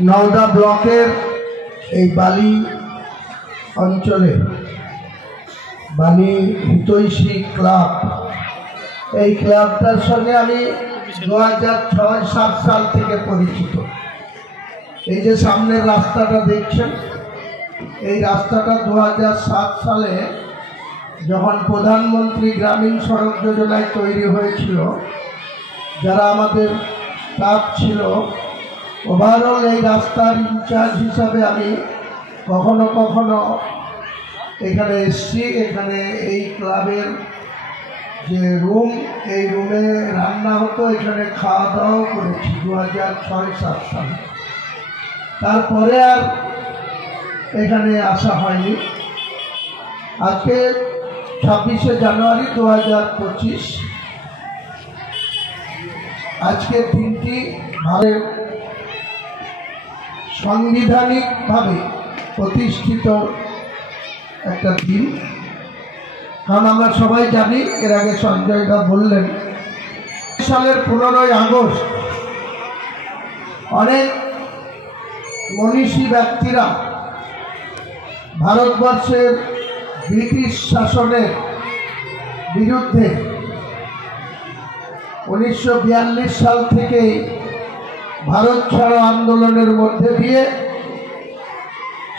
নওদা ব্লকের এই বালি অঞ্চলে বালি হিতৈষী ক্লাব, এই ক্লাবটার সঙ্গে আমি 2006-07 সাল থেকে পরিচিত। এই যে সামনের রাস্তাটা দেখছেন, এই রাস্তাটা 2007 সালে যখন প্রধানমন্ত্রী গ্রামীণ সড়ক যোজনায় তৈরি হয়েছিল, যারা আমাদের ক্লাব ছিল, ওভারঅল এই রাস্তার ইনচার্জ হিসাবে আমি কখনো কখনো এখানে এসছি। এখানে এই ক্লাবের যে রুম, এই রুমে রান্না হতো, এখানে খাওয়া দাওয়াও করেছি 2006-07 সালে। তারপরে আর এখানে আসা হয়নি। আজকে 26শে জানুয়ারি 2025। আজকের দিনটি ভারতের সাংবিধানিকভাবে প্রতিষ্ঠিত একটা দিন। কারণ আমরা সবাই জানি, এর আগে সঞ্জয় দা বললেন, সালের 15ই আগস্ট অনেক মনীষী ব্যক্তিরা ভারতবর্ষের ব্রিটিশ শাসনের বিরুদ্ধে 1942 সাল থেকে ভারত ছাড়ো আন্দোলনের মধ্যে দিয়ে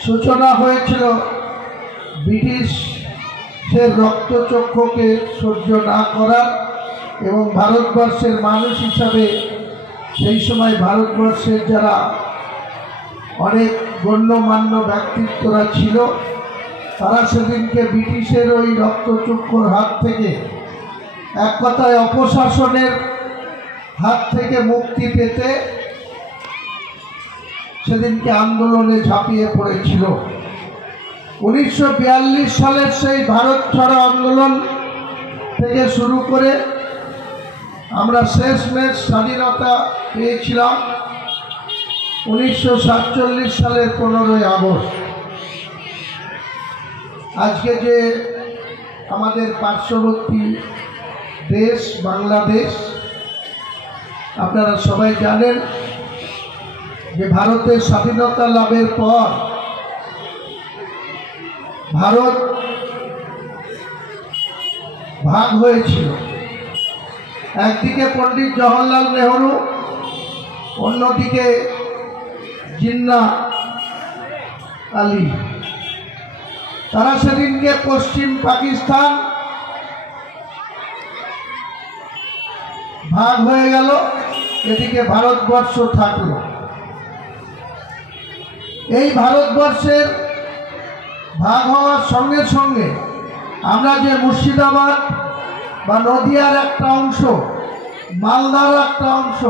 সূচনা হয়েছিল ব্রিটিশের রক্তচক্ষুকে সহ্য না করার, এবং ভারতবর্ষের মানুষ হিসাবে সেই সময় ভারতবর্ষের যারা অনেক গণ্যমান্য ব্যক্তিত্বরা ছিল, তারা সেদিনকে ব্রিটিশের ওই রক্তচক্ষুর হাত থেকে, এক কথায় অপশাসনের হাত থেকে মুক্তি পেতে সেদিনকে আন্দোলনে ঝাঁপিয়ে পড়েছিল। 1942 সালের সেই ভারত ছাড়ো আন্দোলন থেকে শুরু করে আমরা শেষমেশ স্বাধীনতা পেয়েছিলাম 1947 সালের 15ই আগস্ট। আজকে যে আমাদের পার্শ্ববর্তী দেশ বাংলাদেশ, আপনারা সবাই জানেন যে ভারতের স্বাধীনতা লাভের পর ভারত ভাগ হয়েছিল। একদিকে পণ্ডিত জওহরলাল নেহরু, অন্যদিকে জিন্না আলী। তারা সেদিনকে পশ্চিম পাকিস্তান ভাগ হয়ে গেল, এদিকে ভারতবর্ষ থাকলো। এই ভারতবর্ষের ভাগ হওয়ার সঙ্গে সঙ্গে আমরা যে মুর্শিদাবাদ বা নদিয়ার একটা অংশ, মালদার একটা অংশ,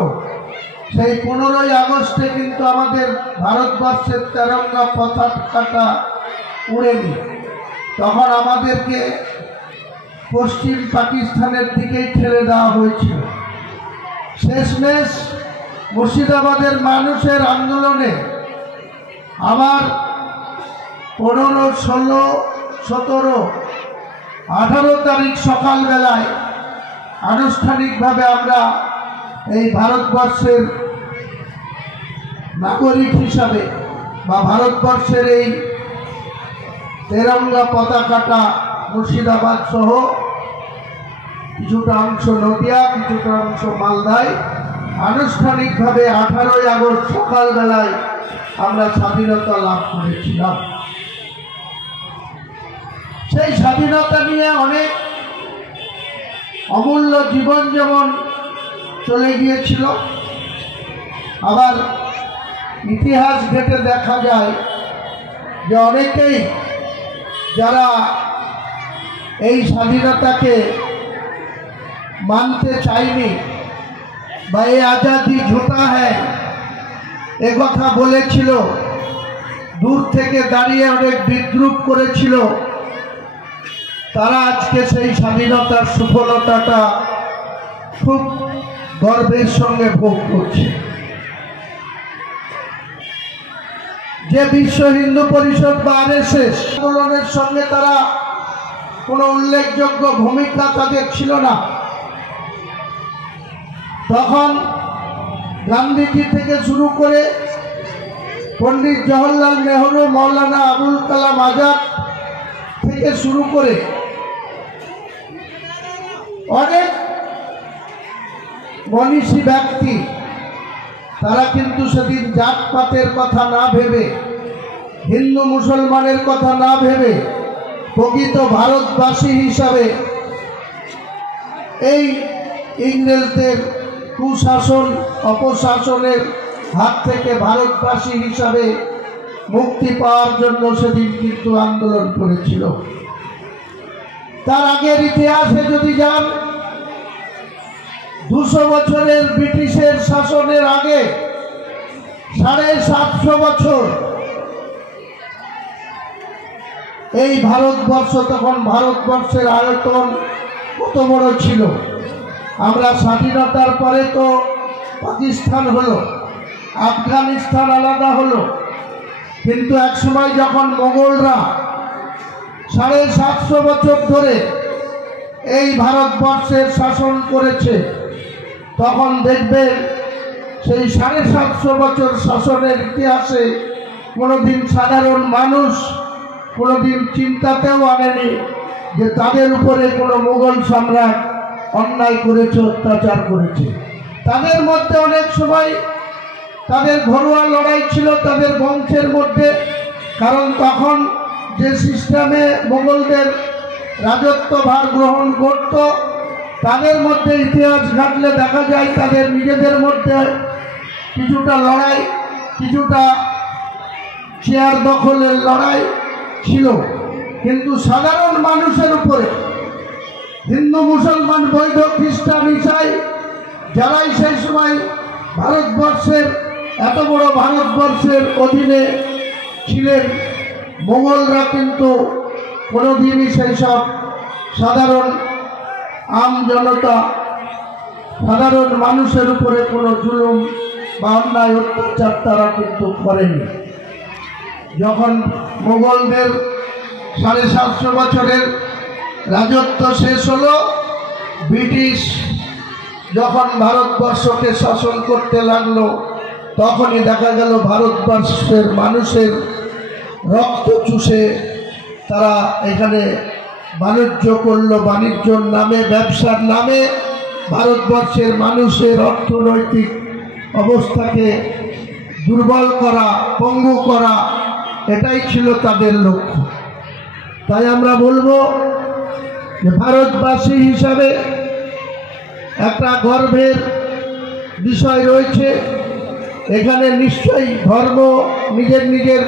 সেই 15ই আগস্টে কিন্তু আমাদের ভারতবর্ষের তেরঙ্গা পতাকাটা উড়েনি। তখন আমাদেরকে পশ্চিম পাকিস্তানের দিকেই ঠেলে দেওয়া হয়েছিল। শেষমেশ মুর্শিদাবাদের মানুষের আন্দোলনে আবার 15, 16, 17, 18 তারিখ সকালবেলায় আনুষ্ঠানিকভাবে আমরা এই ভারতবর্ষের নাগরিক হিসাবে বা ভারতবর্ষের এই তেরঙ্গা পতাকাটা মুর্শিদাবাদ সহ কিছুটা অংশ নদিয়া, কিছুটা অংশ মালদায় আনুষ্ঠানিকভাবে 18ই আগস্ট সকালবেলায় আমরা স্বাধীনতা লাভ করেছিলাম। সেই স্বাধীনতা নিয়ে অনেক অমূল্য জীবন যেমন চলে গিয়েছিল, আবার ইতিহাস ঘেঁটে দেখা যায় যে অনেকেই যারা এই স্বাধীনতাকে মানতে চায়নি বা এই আজাদি ঝুটা হ্যাঁ এ কথা বলেছিল, দূর থেকে দাঁড়িয়ে অনেক বিদ্রুপ করেছিল, তারা আজকে সেই স্বাধীনতার সফলতাটা খুব গর্বের সঙ্গে ভোগ করছে। যে বিশ্ব হিন্দু পরিষদ বা RSS আন্দোলনের সঙ্গে তারা কোনো উল্লেখযোগ্য ভূমিকা তাদের ছিল না। তখন গান্ধীজি থেকে শুরু করে পণ্ডিত জওহরলাল নেহরু, মৌলানা আবুল কালাম আজাদ থেকে শুরু করে অনেক মনীষী ব্যক্তি তারা কিন্তু সেদিন জাতপাতের কথা না ভেবে, হিন্দু মুসলমানের কথা না ভেবে প্রকৃত ভারতবাসী হিসাবে এই ইংরেজদের কুশাসন অপশাসনের হাত থেকে ভারতবাসী হিসাবে মুক্তি পাওয়ার জন্য সেদিন কিন্তু আন্দোলন করেছিল। তার আগের ইতিহাসে যদি যান, 200 বছরের ব্রিটিশের শাসনের আগে 750 বছর এই ভারতবর্ষ, তখন ভারতবর্ষের আয়তন কত বড় ছিল। আমরা স্বাধীনতার পরে তো পাকিস্তান হলো, আফগানিস্তান আলাদা হলো, কিন্তু একসময় যখন মোগলরা 750 বছর ধরে এই ভারতবর্ষের শাসন করেছে, তখন দেখবেন সেই 750 বছর শাসনের ইতিহাসে কোনোদিন সাধারণ মানুষ কোনোদিন চিন্তাতেও আনেনি যে তাদের উপরে কোনো মুঘল সম্রাট অন্যায় করেছে, অত্যাচার করেছে। তাদের মধ্যে অনেক সময় তাদের ঘরোয়া লড়াই ছিল তাদের বংশের মধ্যে, কারণ তখন যে সিস্টেমে মুঘলদের রাজত্বভার গ্রহণ করত, তাদের মধ্যে ইতিহাস ঘাটলে দেখা যায় তাদের নিজেদের মধ্যে কিছুটা লড়াই, কিছুটা চেয়ার দখলের লড়াই ছিল। কিন্তু সাধারণ মানুষের উপরে হিন্দু মুসলমান বৌদ্ধ খ্রিস্টান ইসাই যারাই সেই সময় ভারতবর্ষের এত বড় ভারতবর্ষের অধীনে ছিলেন, মোগলরা কিন্তু কোনোদিনই সেই সব সাধারণ আম জনতা, সাধারণ মানুষের উপরে কোনো জুলুম বা অন্যায় অত্যাচার তারা কিন্তু করেনি। যখন মোগলদের 750 বছরের রাজত্ব শেষ হলো, ব্রিটিশ যখন ভারতবর্ষকে শাসন করতে লাগলো, তখনই দেখা গেল ভারতবর্ষের মানুষের রক্ত চুষে তারা এখানে বাণিজ্য করলো। বাণিজ্যর নামে, ব্যবসার নামে ভারতবর্ষের মানুষের অর্থনৈতিক অবস্থাকে দুর্বল করা, পঙ্গু করা, এটাই ছিল তাদের লক্ষ্য। তাই আমরা বলবো যে ভারতবাসী হিসাবে একটা গর্বের বিষয় রয়েছে। এখানে নিশ্চয়ই ধর্ম নিজের নিজের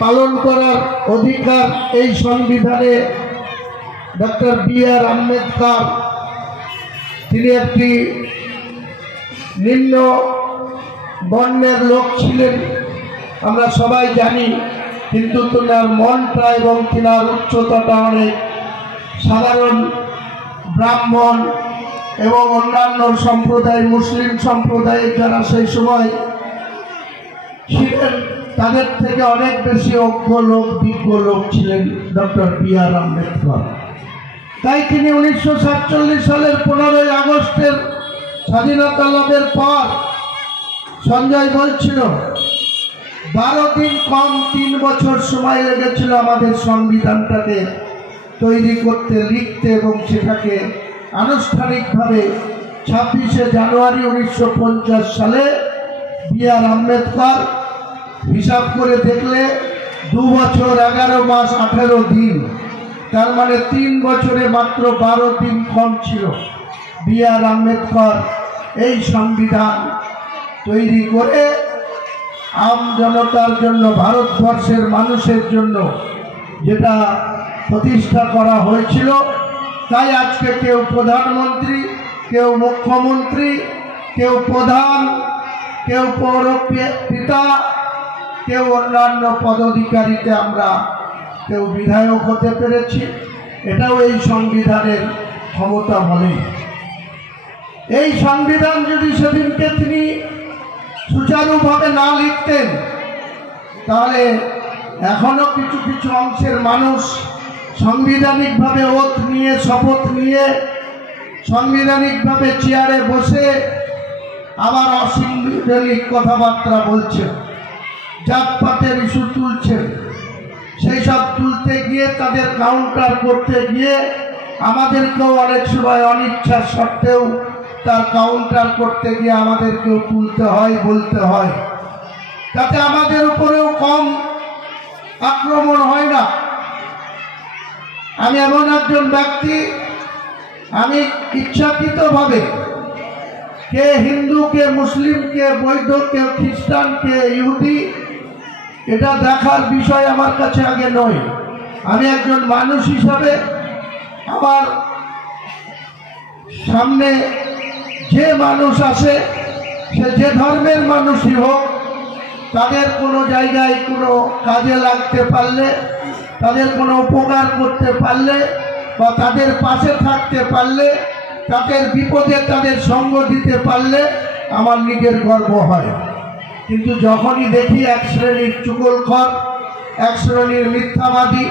পালন করার অধিকার এই সংবিধানে ডক্টর বি.আর. আম্বেদকর, তিনি একটি নিম্ন বর্ণের লোক ছিলেন, আমরা সবাই জানি, কিন্তু তার মনটা এবং তার উচ্চতাটা অনেক সাধারণ ব্রাহ্মণ এবং অন্যান্য সম্প্রদায়, মুসলিম সম্প্রদায়ে যারা সেই সময় ছিলেন তাদের থেকে অনেক বেশি অজ্ঞ লোক, বিজ্ঞ লোক ছিলেন ডক্টর বি.আর. আম্বেদকর। তাই তিনি 1947 সালের 15ই আগস্টের স্বাধীনতা লাভের পর সঞ্জয় বলছিল 12 দিন কম 3 বছর সময় লেগেছিল আমাদের সংবিধানটাকে তৈরি করতে, লিখতে এবং সেটাকে আনুষ্ঠানিকভাবে 26শে জানুয়ারি 1950 সালে বি.আর. আম্বেদকর হিসাব করে দেখলে 2 বছর 11 মাস 18 দিন, তার মানে 3 বছরে মাত্র 12 দিন কম ছিল বি.আর. আম্বেদকর এই সংবিধান তৈরি করে আম জনতার জন্য, ভারতবর্ষের মানুষের জন্য যেটা প্রতিষ্ঠা করা হয়েছিল। তাই আজকে কেউ প্রধানমন্ত্রী, কেউ মুখ্যমন্ত্রী, কেউ প্রধান, কেউ পৌরপিতা, কেউ অন্যান্য পদাধিকারীতে আমরা কেউ বিধায়ক হতে পেরেছি। এটাও এই সংবিধানের ক্ষমতা বলে। এই সংবিধান যদি সেদিনকে তিনি সুচারুভাবে না লিখতেন, তাহলে এখনো কিছু কিছু অংশের মানুষ সাংবিধানিকভাবে ওথ নিয়ে, শপথ নিয়ে সাংবিধানিকভাবে চেয়ারে বসে আবার অসাংবিধানিক কথাবার্তা বলছে। জাতপাতের ইস্যু তুলছেন, সেই সব তুলতে গিয়ে তাদের কাউন্টার করতে গিয়ে আমাদেরকেও অনেক সময় অনিচ্ছা সত্ত্বেও তার কাউন্টার করতে গিয়ে আমাদেরকেও তুলতে হয়, বলতে হয়, তাতে আমাদের উপরেও কম আক্রমণ হয় না। আমি এমন একজন ব্যক্তি, আমি ইচ্ছাকৃতভাবে কে হিন্দু, কে মুসলিম, কে বৌদ্ধ, কে খ্রিস্টান, কে ইহুদি, এটা দেখার বিষয় আমার কাছে আগে নয়। আমি একজন মানুষ হিসাবে আমার সামনে যে মানুষ আসে, সে যে ধর্মের মানুষই হোক, তাদের কোনো জায়গায় কোনো কাজে লাগতে পারলে, তাদের কোনো উপকার করতে পারলে বা তাদের পাশে থাকতে পারলে, তাদের বিপদে তাদের সঙ্গ দিতে পারলে আমার নিজের গর্ব হয়। কিন্তু যখনই দেখি এক শ্রেণীর চুগলখর, এক শ্রেণীর মিথ্যাবাদী,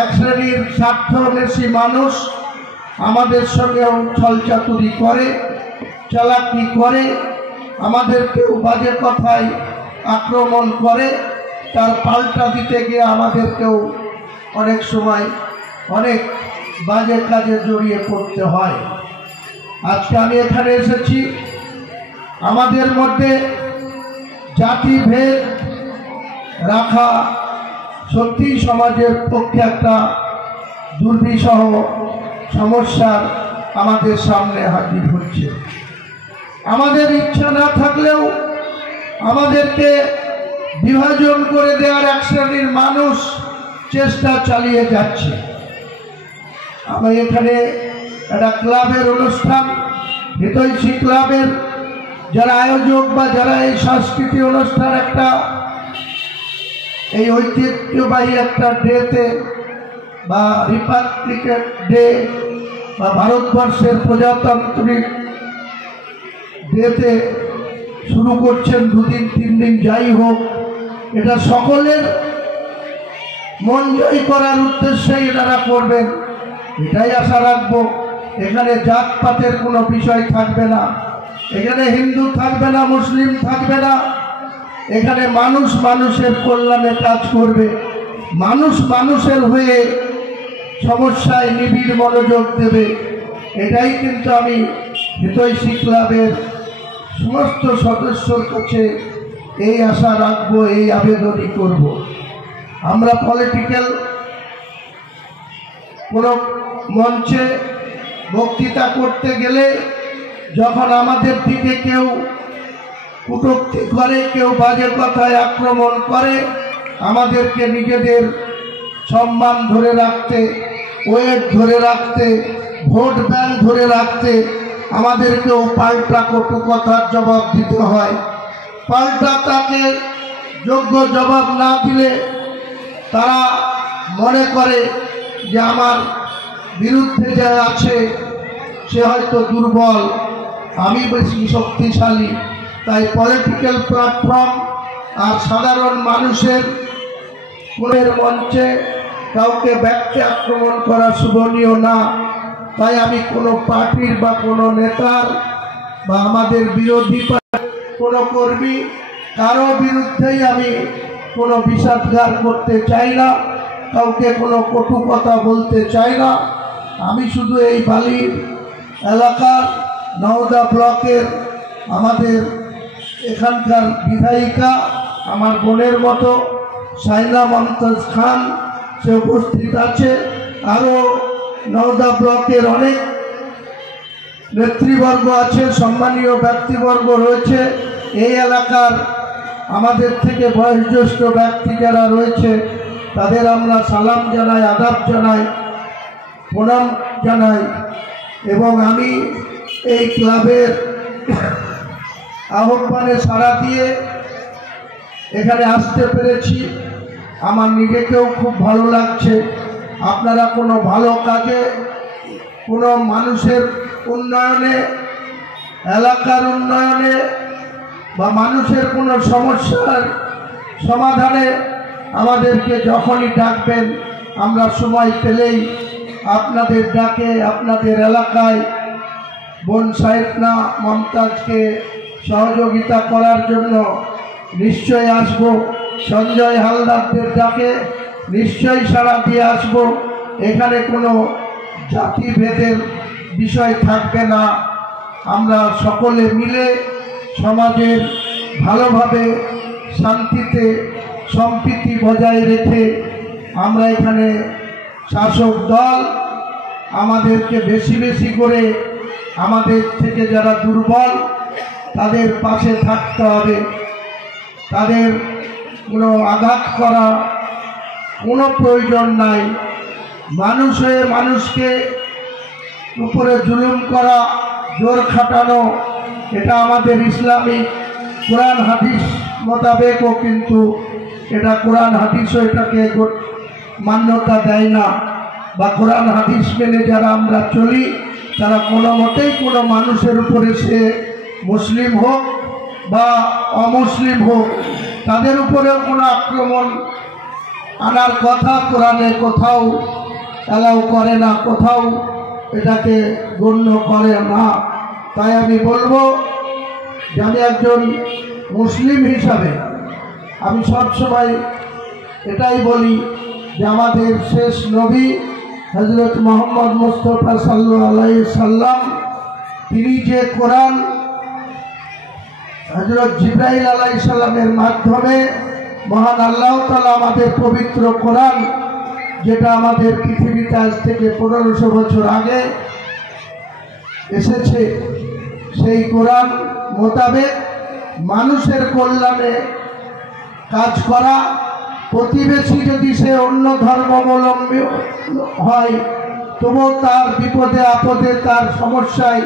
এক শ্রেণীর স্বার্থন্বেষী মানুষ আমাদের সঙ্গে ছলচাতুরি করে, চালাকি করে, আমাদেরকেও বাজে কথায় আক্রমণ করে, তার পাল্টা দিতে গিয়ে আমাদেরকেও অনেক সময় অনেক বাজে কাজে জড়িয়ে পড়তে হয়। আজকে আমি এখানে এসেছি, আমাদের মধ্যে জাতিভেদ রাখা সত্যি সমাজের পক্ষে একটা দুর্বিষহ সমস্যার আমাদের সামনে হাজির হচ্ছে। আমাদের ইচ্ছা না থাকলেও আমাদেরকে বিভাজন করে দেওয়ার এক শ্রেণীর মানুষ চেষ্টা চালিয়ে যাচ্ছে। আমি এখানে একটা ক্লাবের অনুষ্ঠান, হিতৈষী ক্লাবের যারা আয়োজক বা যারা এই সাংস্কৃতিক অনুষ্ঠান একটা এই ঐতিহ্যবাহী একটা ডেতে বা রিপাবলিক ডে বা ভারতবর্ষের প্রজাতান্ত্রিক ডেতে শুরু করছেন, 2 দিন 3 দিন যাই হোক, এটা সকলের মন জয় করার উদ্দেশ্যেই এনারা করবেন, এটাই আশা রাখবো। এখানে জাতপাতের কোনো বিষয় থাকবে না, এখানে হিন্দু থাকবে না, মুসলিম থাকবে না, এখানে মানুষ মানুষের কল্যাণে কাজ করবে, মানুষ মানুষের হয়ে সমস্যায় নিবিড় মনোযোগ দেবে। এটাই কিন্তু আমি হিতৈষী ক্লাবের সমস্ত সদস্যর কাছে এই আশা রাখবো, এই আবেদনই করব। আমরা পলিটিক্যাল কোনো মঞ্চে বক্তৃতা করতে গেলে যখন আমাদের দিকে কেউ কটূক্তি করে, কেউ বাজে কথায় আক্রমণ করে, আমাদেরকে নিজেদের সম্মান ধরে রাখতে, ওয়েট ধরে রাখতে, ভোট ব্যাংক ধরে রাখতে আমাদেরকেও পাল্টা কটু কথার জবাব দিতে হয়। পাল্টা তাকে যোগ্য জবাব না দিলে তারা মনে করে যে আমার বিরুদ্ধে যা আছে সে হয়তো দুর্বল, আমি বেশি শক্তিশালী। তাই পলিটিক্যাল প্ল্যাটফর্ম আর সাধারণ মানুষের কোণের মঞ্চে কাউকে ব্যক্তি আক্রমণ করা শোভনীয় না। তাই আমি কোনো পার্টির বা কোনো নেতার বা আমাদের বিরোধী কোনো কর্মী কারো বিরুদ্ধেই আমি কোনো বিষাদগার করতে চাই না, কাউকে কোনো কটু কথা বলতে চাই না। আমি শুধু এই বালির এলাকার নওদা ব্লকের আমাদের এখানকার বিধায়িকা, আমার বোনের মতো সাইনা মমতাজ খান, সে উপস্থিত আছে, আরও নওদা ব্লকের অনেক নেতৃবর্গ আছে, সম্মানীয় ব্যক্তিবর্গ রয়েছে। এই এলাকার আমাদের থেকে বয়োজ্যেষ্ঠ ব্যক্তি যারা রয়েছে তাদের আমরা সালাম জানাই, আদাব জানাই, প্রণাম জানাই। এবং আমি এই ক্লাবের আহ্বানে সাড়া দিয়ে এখানে আসতে পেরেছি, আমার নিজেকেও খুব ভালো লাগছে। আপনারা কোনো ভালো কাজে, কোনো মানুষের উন্নয়নে, এলাকার উন্নয়নে বা মানুষের কোনো সমস্যার সমাধানে আমাদেরকে যখনই ডাকবেন, আমরা সময় পেলেই আপনাদের ডাকে আপনাদের এলাকায় বোন সাইদনা মমতাজকে সহযোগিতা করার জন্য নিশ্চয় আসব। সঞ্জয় হালদারদের ডাকে নিশ্চয়ই সাড়া দিয়ে আসব। এখানে কোনো জাতিভেদের বিষয় থাকবে না। আমরা সকলে মিলে সমাজের ভালোভাবে শান্তিতে সম্প্রীতি বজায় রেখে আমরা এখানে শাসক দল আমাদেরকে বেশি বেশি করে আমাদের থেকে যারা দুর্বল তাদের পাশে থাকতে হবে। তাদের কোনো আঘাত করা কোনো প্রয়োজন নাই। মানুষ হয়ে মানুষকে উপরে জুলুম করা, জোর খাটানো, এটা আমাদের ইসলামিক কোরআন হাদিস মোতাবেকও কিন্তু এটা কোরআন হাদিসও এটাকে মান্যতা দেয় না। বা কোরআন হাদিস মেনে যারা আমরা চলি তারা কোনো মতেই কোনো মানুষের উপরে সে মুসলিম হোক বা অমুসলিম হোক তাদের উপরেও কোনো আক্রমণ আনার কথা কোরআনে কোথাও অ্যালাউ করে না, কোথাও এটাকে গণ্য করে না। তাই আমি বলবো যে আমি একজন মুসলিম হিসাবে আমি সবসময় এটাই বলি যে আমাদের শেষ নবী হযরত মুহাম্মদ মুস্তাফা সাল্লাল্লাহু আলাইহি সাল্লাম তিনি যে কোরআন হযরত জিবরাইল আলাইহিস সালামের মাধ্যমে মহান আল্লাহ তাআলা আমাদের পবিত্র কোরআন যেটা আমাদের পৃথিবীতে আজ থেকে 1500 বছর আগে এসেছে সেই কোরআন মোতাবেক মানুষের কল্যাণে কাজ করা, প্রতিবেশী যদি সে অন্য ধর্মাবলম্বী হয় তবুও তার বিপদে আপদে তার সমস্যায়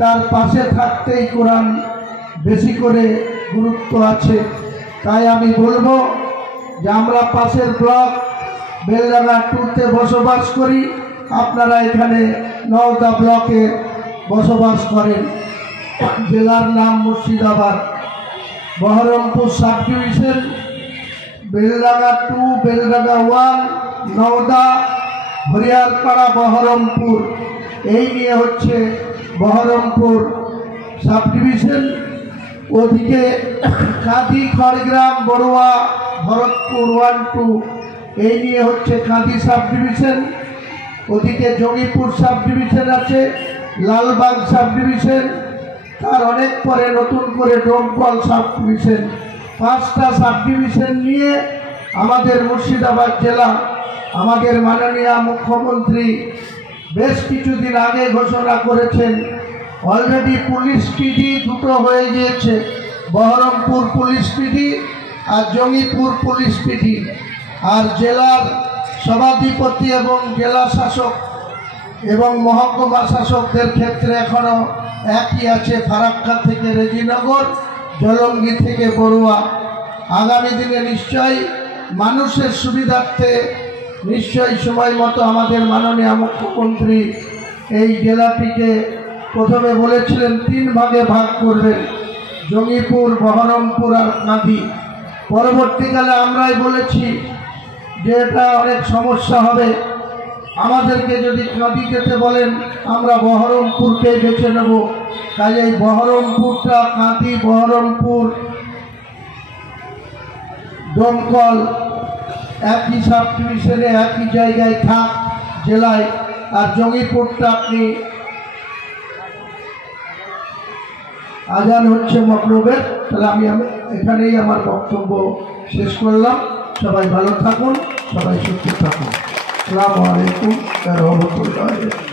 তার পাশে থাকতেই কোরআন বেশি করে গুরুত্ব আছে। তাই আমি বলবো যে আমরা পাশের ব্লক বেলডাঙ্গা 2-তে বসবাস করি, আপনারা এখানে নওদা ব্লকে বসবাস করেন। জেলার নাম মুর্শিদাবাদ, বহরমপুর সাব ডিভিশন, বেলডাঙ্গা 2, বেলডাঙ্গা 1, নওদা, হরিয়ারপাড়া, বহরমপুর, এই নিয়ে হচ্ছে বহরমপুর সাব ডিভিশন। ওদিকে কাঁদি, খড়গ্রাম, বড়ুয়া, ভরতপুর 1-2 এই নিয়ে হচ্ছে কাঁদি সাব ডিভিশন। ওদিকে জঙ্গিপুর সাব ডিভিশন আছে, লালবাগ সাব ডিভিশন, তার অনেক পরে নতুন করে ডোমকল সাব ডিভিশন। 5টা সাব ডিভিশন নিয়ে আমাদের মুর্শিদাবাদ জেলা আমাদের মাননীয় মুখ্যমন্ত্রী বেশ কিছুদিন আগে ঘোষণা করেছেন। অলরেডি পুলিশ পিডি 2টো হয়ে গিয়েছে, বহরমপুর পুলিশ পিডি আর জঙ্গিপুর পুলিশ পিডি। আর জেলার সভাধিপতি এবং জেলা শাসক এবং মহকুমা শাসকদের ক্ষেত্রে এখনও একই আছে, ফারাক্কা থেকে রেজিনগর, জলঙ্গি থেকে বড়ুয়া। আগামী দিনে নিশ্চয়ই মানুষের সুবিধার্থে নিশ্চয়ই সময় মতো আমাদের মাননীয় মুখ্যমন্ত্রী এই জেলাটিকে প্রথমে বলেছিলেন 3 ভাগে ভাগ করবেন, জঙ্গিপুর, বহরমপুর আর কাঁদি। পরবর্তীকালে আমরাই বলেছি যে এটা অনেক সমস্যা হবে, আমাদেরকে যদি কাঁদি যেতে বলেন আমরা বহরমপুরকেই বেছে নেব। কাজেই বহরমপুরটা কাঁদি, বহরমপুর, ডোমকল একই সাব ডিভিশনে একই জায়গায় থাক জেলায়। আর জঙ্গিপুরটা আপনি আজান হচ্ছে মগরিবের। তাহলে আমি এখানেই আমার বক্তব্য শেষ করলাম। সবাই ভালো থাকুন, সবাই সুস্থ থাকুন। আসসালামু আলাইকুম ওয়া রাহমাতুল্লাহি।